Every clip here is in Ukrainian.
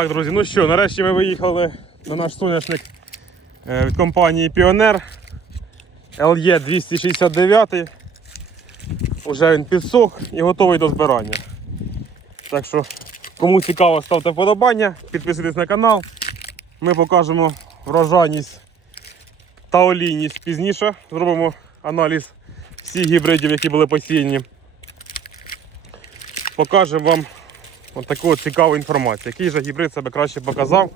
Так, друзі, ну що, нарешті ми виїхали на наш соняшник е, від компанії Піонер LE 269. Уже він підсох і готовий до збирання. Так що, кому цікаво, ставте вподобання, підписуйтесь на канал. Ми покажемо врожайність та олійність пізніше. Зробимо аналіз всіх гібридів, які були посіяні. Покажемо вам Ось таку цікаву інформацію. Який же гібрид себе краще показав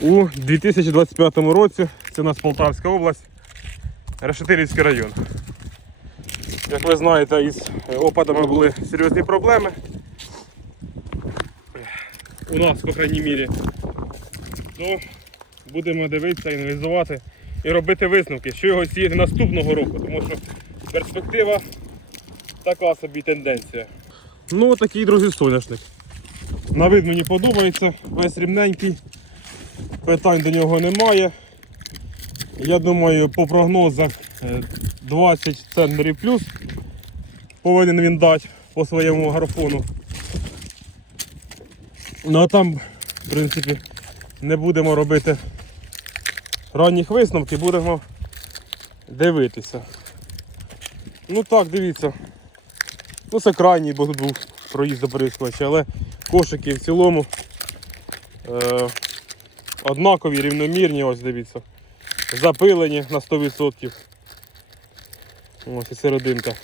у 2025 році. Це у нас Полтавська область, Решетилівський район. Як ви знаєте, із опадами були серйозні проблеми. У нас, по крайній мірі, то будемо дивитися, аналізувати і робити висновки, що його сіяти наступного року, тому що перспектива така собі тенденція. Ну, такий, друзі, соняшник. На вид мені подобається, весь рівненький, питань до нього немає. Я думаю, по прогнозах е, 20 центнерів плюс повинен він дати по своєму графону. Ну а там, в принципі, не будемо робити ранніх висновків, будемо дивитися. Ну так, дивіться. Ну це крайній, бо тут був проїзд Борисовича, але кошики в цілому е, однакові, рівномірні, ось дивіться. Запилені на 100%. Ось і серединка.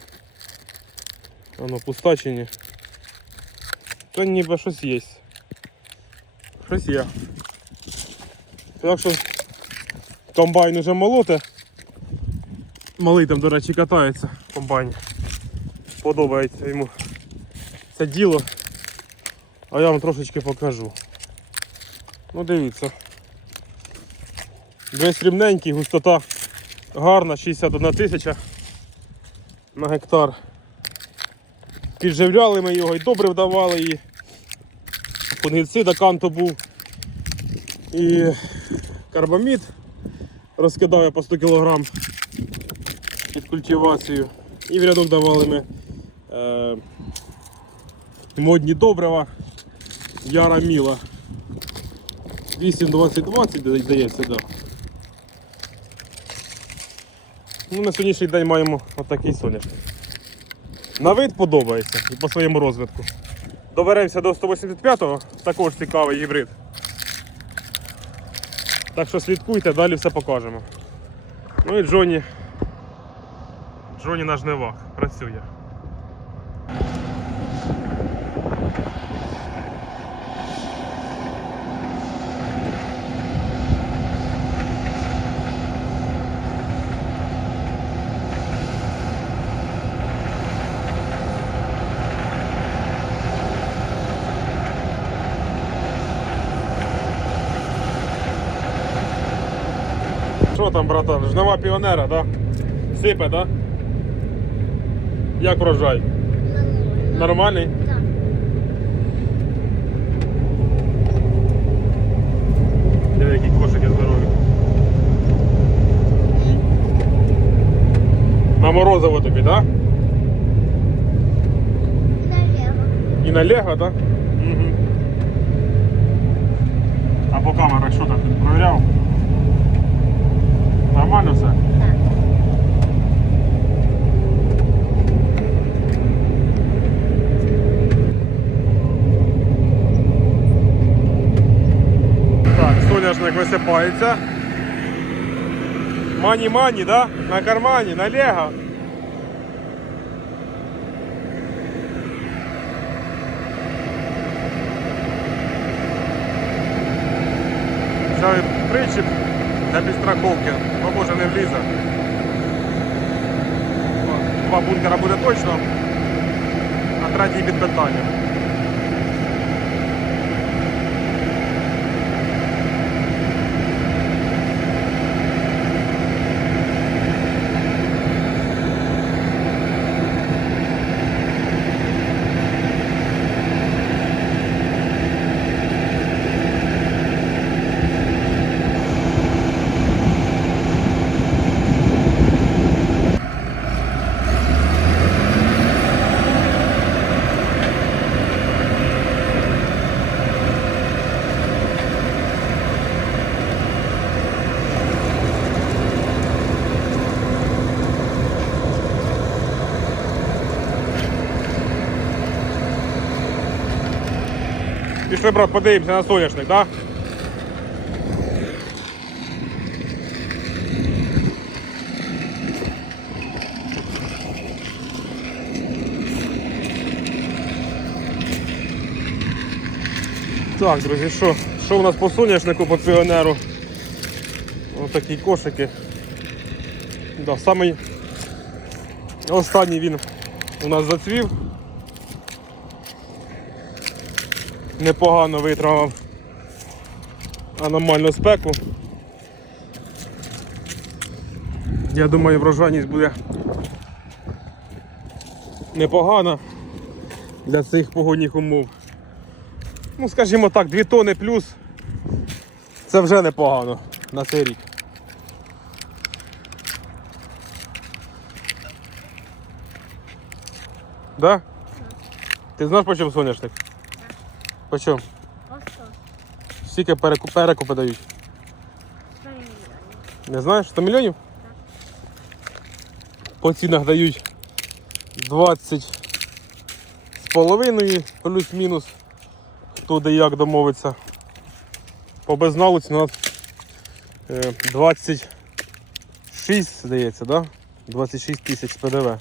Воно пуста чи ні? Та ніби щось є. Щось є. Так що комбайн уже молоте. Малий там, до речі, катається в комбайні подобається йому це діло. А я вам трошечки покажу. Ну дивіться. Весь рівненький, густота гарна, 61 тисяча на гектар. Підживляли ми його і добре вдавали, і фунгіцид аканту був. І карбамід розкидав я по 100 кг під культивацію. І в рядок давали ми е, модні добрива Яра Міла. 8-20-20 здається, да. Ну, на сьогоднішній день маємо отакий соняшник. На вид подобається і по своєму розвитку. Доберемося до 185-го, також цікавий гібрид. Так що слідкуйте, далі все покажемо. Ну і Джоні. Джоні на жнивах працює. Там, братан? Жнива піонера, да? Сипе, да? Як врожай? Нормальний? Так. Диви, які кошики здорові. На морозиво тобі, так? Налево. І на Лего, так? Угу. А по камерах що там? Провіряв? Нормально все? Так. Так, соняшник висипається. Мані-мані, да? На кармані, на Лего. Взяли причіп для підстраховки, бо може не влізе. Два бункера буде точно, а третій під питанням. Пішли, брат, подивимося на соняшник, так? Да? Так, друзі, що, що у нас по соняшнику, по піонеру? Ось такі кошики. Да, самий останній він у нас зацвів. Непогано витримав аномальну спеку. Я думаю, врожайність буде непогана для цих погодних умов. Ну, скажімо так, 2 тони плюс. Це вже непогано на цей рік. Да? Ти знаєш по чому соняшник? По чому? Просто Скільки переку- перекупи дають? 100 мільйонів. Не знаєш? 100 мільйонів? По цінах дають 20 з половиною, плюс-мінус. Хто де як домовиться. По безналуці у нас е, 26, здається, да? 26 тисяч з ПДВ.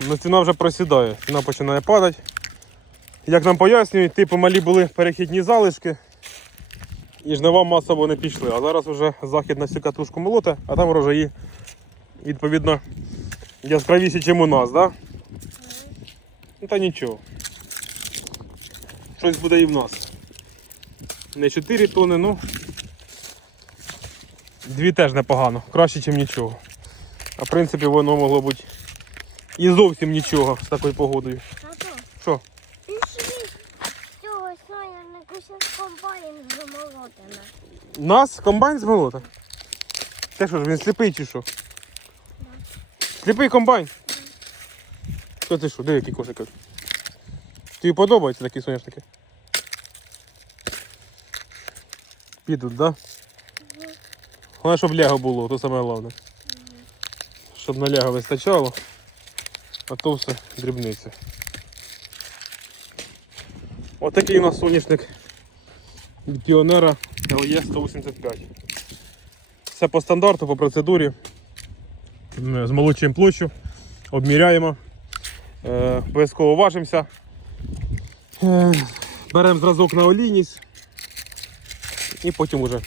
Ну ціна вже просідає, ціна починає падати. Як нам пояснюють, типу малі були перехідні залишки і жнива масово не пішли. А зараз вже захід на всю катушку молоте, а там врожаї відповідно яскравіші, ніж у нас, да? Ну та нічого. Щось буде і в нас. Не 4 тони, ну. Дві теж непогано, краще, ніж нічого. А в принципі воно могло бути і зовсім нічого з такою погодою. Що? пішли з цього соняшнику щось комбайн замолотиме. Нас комбайн змолота? Те що ж, він сліпий чи що? Сліпий комбайн. Що ти що? Диви, які кошики. Тобі подобаються такі соняшники? Підуть, так? Да? Головне, щоб лего було, то саме головне. Щоб на лего вистачало, а то все дрібниці. Отакий у нас соняшник від піонера LE 185. Все по стандарту, по процедурі. Змолочуємо площу, обміряємо, е, обов'язково важимося. Е, Беремо зразок на олійність і потім вже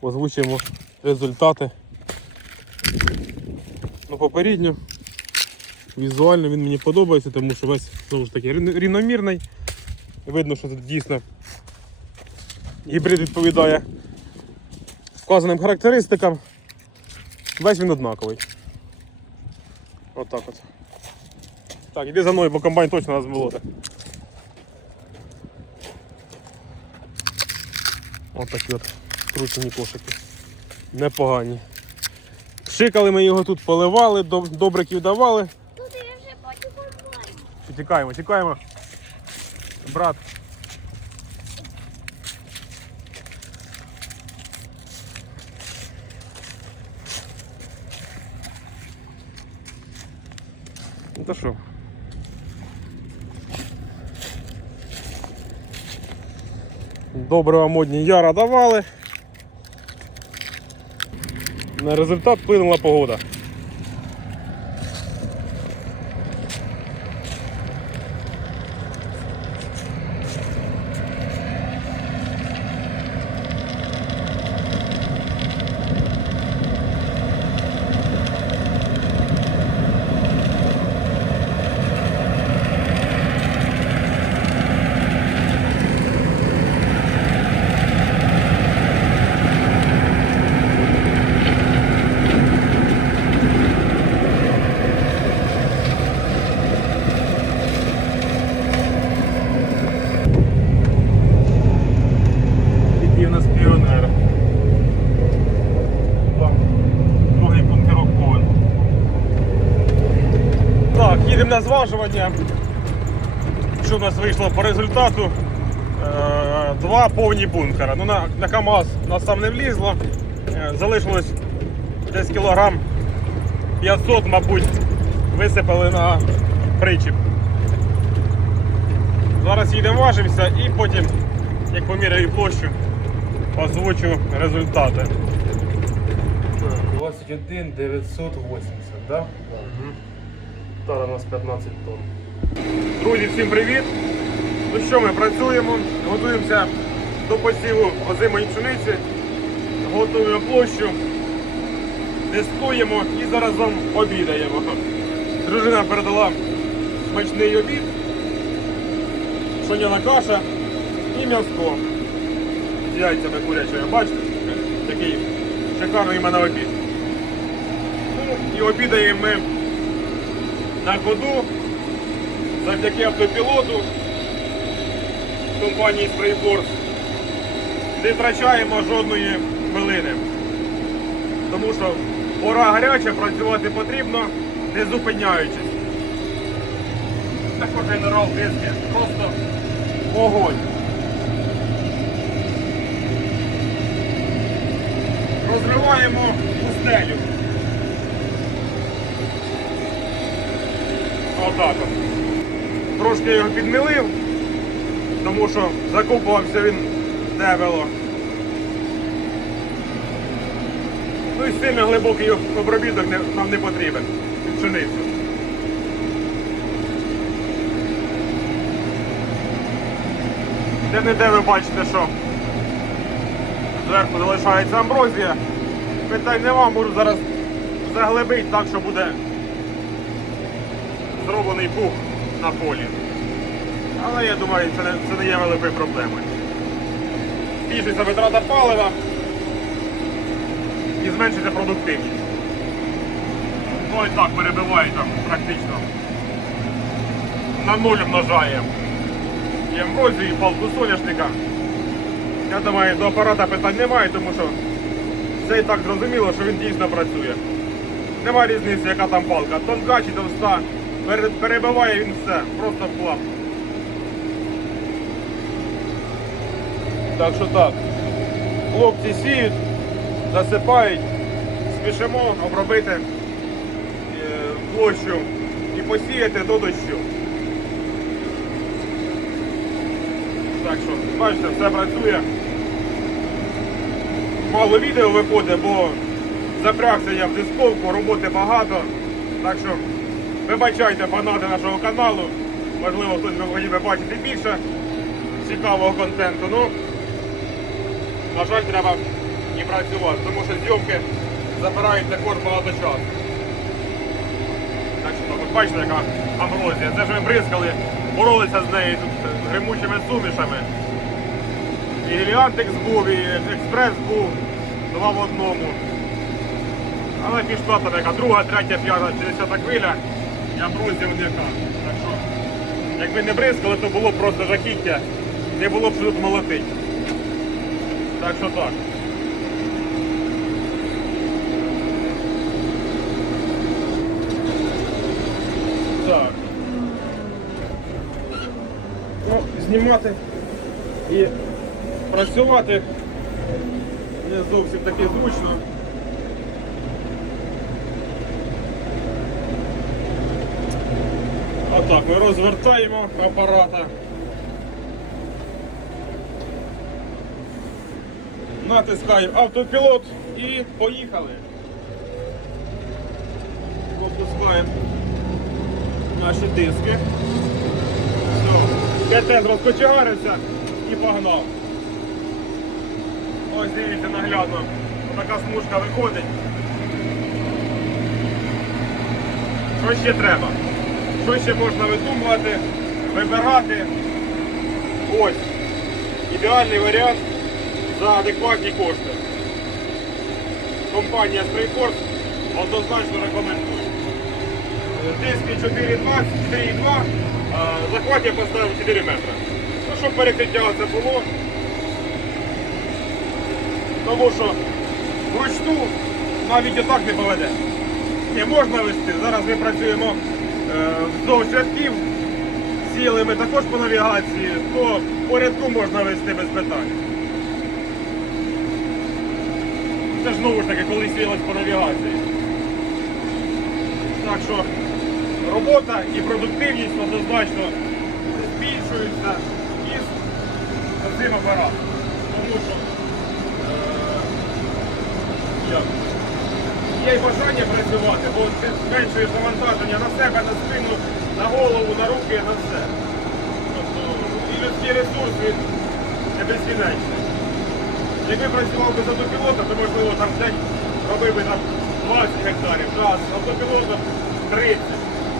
озвучуємо результати. Ну, попередньо. Візуально він мені подобається, тому що весь знову ж таки рівномірний. Видно, що тут дійсно гібрид відповідає вказаним характеристикам. Весь він однаковий. Отак от. Так, іди за мною, бо комбайн точно нас змолоте. Ось такі от кручені кошики. Непогані. Пшикали ми його тут, поливали, доб- добриків давали. Тут я вже бачу комбайн. Тікаємо, тікаємо. Брат. Ну то що? Доброго модні яра давали. На результат вплинула погода. Який у нас піонер. Так, Другий бункерок повен. Так, на зважування. Що в нас вийшло по результату? Е, Два повні бункера. Ну, на, на КАМАЗ нас там не влізло. Е, Залишилось десь кілограм 500, мабуть, висипали на причіп. Зараз їдемо важимося і потім, як поміряю площу, озвучу результати. 21 980, да? Угу. Зараз у нас 15 тонн. Друзі, всім привіт! Ну що, ми працюємо, готуємося до посіву озимої пшениці, готуємо площу, тестуємо і заразом обідаємо. Дружина передала смачний обід, соняна каша і м'яско з яйцями курячими. Бачите, такий шикарний мене обід. Ну, і обідаємо ми на ходу завдяки автопілоту компанії Sprayforce не втрачаємо жодної хвилини. Тому що пора гаряча, працювати потрібно, не зупиняючись. Також генерал диски, просто вогонь. Розриваємо пустелю. Отак. Трошки його підмілив, тому що закопувався він дебело. Ну і сильно глибокий обробіток нам не потрібен. під Пшеницю. Де не де ви бачите, що зверху залишається амброзія. Питань нема, можу зараз заглибити так, що буде зроблений пух на полі. Але я думаю, це не, це не є великою проблемою. Збільшиться витрата палива і зменшиться продуктивність. Ну і так перебиває там практично. На нуль множає. І амброзію, і палку соняшника. Я думаю, до апарата питань немає, тому що все і так зрозуміло, що він дійсно працює. Нема різниці, яка там палка. Тонка чи товста. Пере- Перебиває він все, просто в хлам. Так що так. Хлопці сіють, засипають, спішимо обробити е, площу і посіяти до дощу. Так що, бачите, все працює. Мало відео виходить, бо запрягся я в дисковку, роботи багато. Так що вибачайте фанати нашого каналу. Можливо, хтось хотів би бачити більше цікавого контенту. Ну, на жаль, треба і працювати, тому що зйомки забирають також багато часу. Так що, от бачите, яка амброзія. Це ж ми бризкали, боролися з нею тут з гримучими сумішами. І Геліантекс був, і експрес був, два в одному. Але пішла там яка друга, третя, п'ята, чи десята хвиля, амброзія от яка. Так що, якби не бризкали, то було б просто жахіття, не було б що тут молотить. Так що так. Так. Ну, знімати і працювати не зовсім таки зручно. Отак, ми розвертаємо апарата. Натискаємо автопілот і поїхали. Опускаємо наші диски. Все. КТ розкочегарився і погнав. Ось дивіться наглядно. Така смужка виходить. Що ще треба? Що ще можна видумувати, вибирати? Ось. Ідеальний варіант за адекватні кошти. Компанія Sprayforce однозначно рекомендує. Диски 4,20, 4,2, захват я поставив 4 метри. Ну, щоб перекриття це було. Тому що вручну навіть отак не поведе. Ні, можна вести. Зараз ми працюємо вздовж рядків. Сіли ми також по навігації, то по рядку можна вести без питань. Це ж знову ж таки, коли сілось по навігації. Так що робота і продуктивність однозначно збільшує. замурюється із цим апаратом. Тому що е? Є й бажання працювати, бо ти зменшуєш навантаження на себе, на спину, на голову, на руки, на все. Тобто і людський ресурс не безкінечний. Якби працював без автопілота, то можливо там в день робив би там 20 гектарів, да, з автопілотом 30.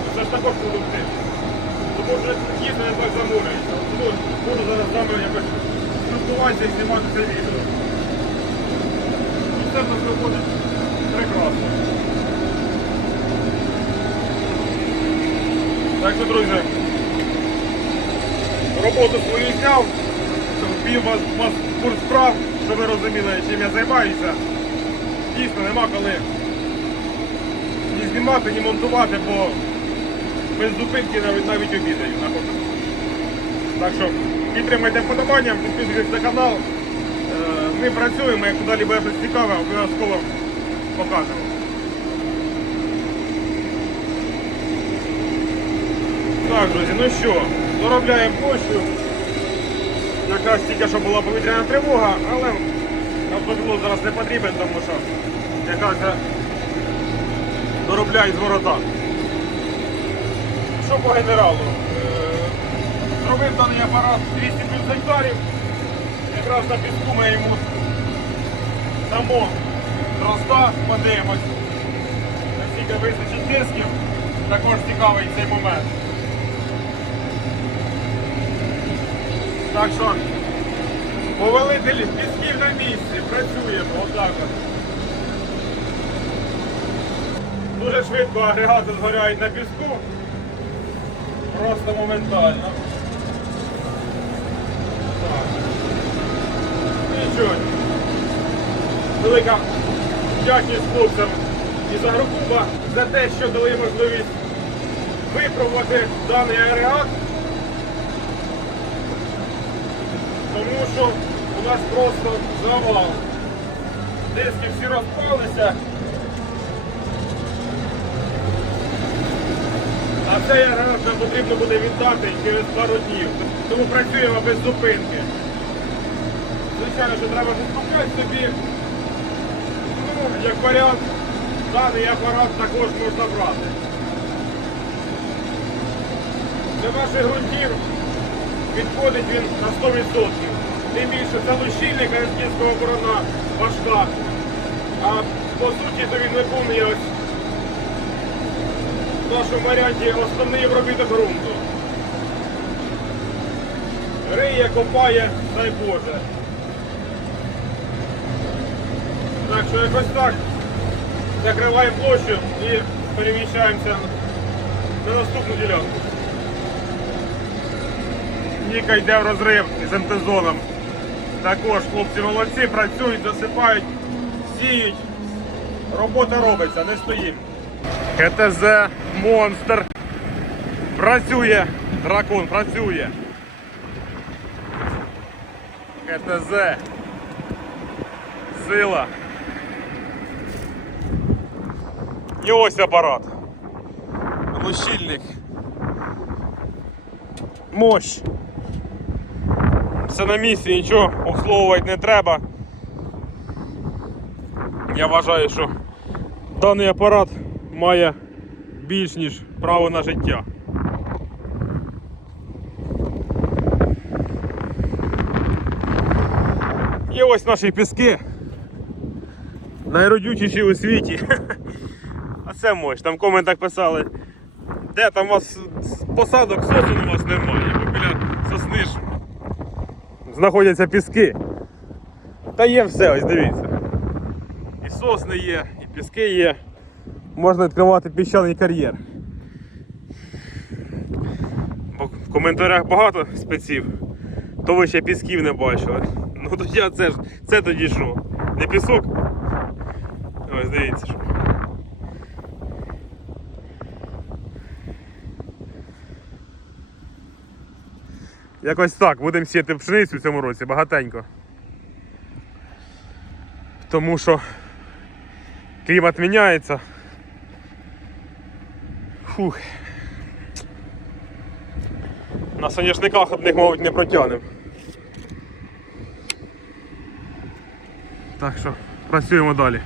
Ну, Це ж також продуктивно. Тому що дійсно не так замурюється. Тому буду зараз вами якось спілкуватися і знімати це відео. І все в нас прекрасно. Так що, друзі, роботу свою зняв, вбив вас, вас курс справ, щоб ви розуміли, чим я займаюся. Дійсно, нема коли ні знімати, ні монтувати, бо без зупинки навіть навіть обідаю. Так що підтримайте вподобанням, підписуйтесь на канал. Е, Ми працюємо, як далі буде щось цікаве, обов'язково покажемо. Так, друзі, ну що, доробляємо площу. Якраз тільки що була повітряна тривога, але автопілот зараз не потрібен, тому що якраз я доробляю з ворота. Що по генералу? Е, Зробив даний апарат 200 плюс гектарів. Якраз на піску ми йому дамо зроста, подивимось. Наскільки вистачить дисків, також цікавий цей момент. Так що повелитель пісків на місці, працюємо отак. от. Дуже швидко агрегати згоряють на піску. Просто моментально. Так. Нічого. Велика вдячність хлопцям із Агрокуба за те, що дали можливість випробувати даний агрегат. Тому що у нас просто завал. Диски всі розпалися. А цей агрегат нам потрібно буде віддати через пару днів. Тому працюємо без зупинки. Звичайно, що треба купляти собі. Як варіант, даний апарат також можна брати. Для наших ґрунтів підходить він на 100%. Тим більше це лущильник аргентинського борона важка. А по суті то він виконує ось в нашому варіанті основний обробіток ґрунту. Риє, копає, дай Боже. Так що якось так. Закриваємо площу і переміщаємося на наступну ділянку. Ніка йде в розрив із МТ-зоном. Також хлопці молодці, працюють, засипають, сіють. Робота робиться, не стоїмо. КТЗ монстр. Працює. Дракон працює. КТЗ. Сила. І ось апарат. Лущильник. Мощь. Все на місці, нічого обслуговувати не треба. Я вважаю, що даний апарат має більш ніж право на життя. І ось наші піски. Найродючіші у світі. Це мощь. Там в коментах писали. Де там у вас посадок сосен у вас немає, бо біля сосни ж знаходяться піски. Та є все, ось дивіться. І сосни є, і піски є. Можна відкривати піщаний кар'єр. Бо в коментарях багато спеців, то ви ще пісків не бачили. Ну тоді а це ж це тоді що? Не пісок? Ось дивіться що. Якось так, будемо сіяти пшеницю в цьому році багатенько. Тому що клімат міняється. Фух. На соняшниках одних, мабуть, не протягнемо. Так що працюємо далі.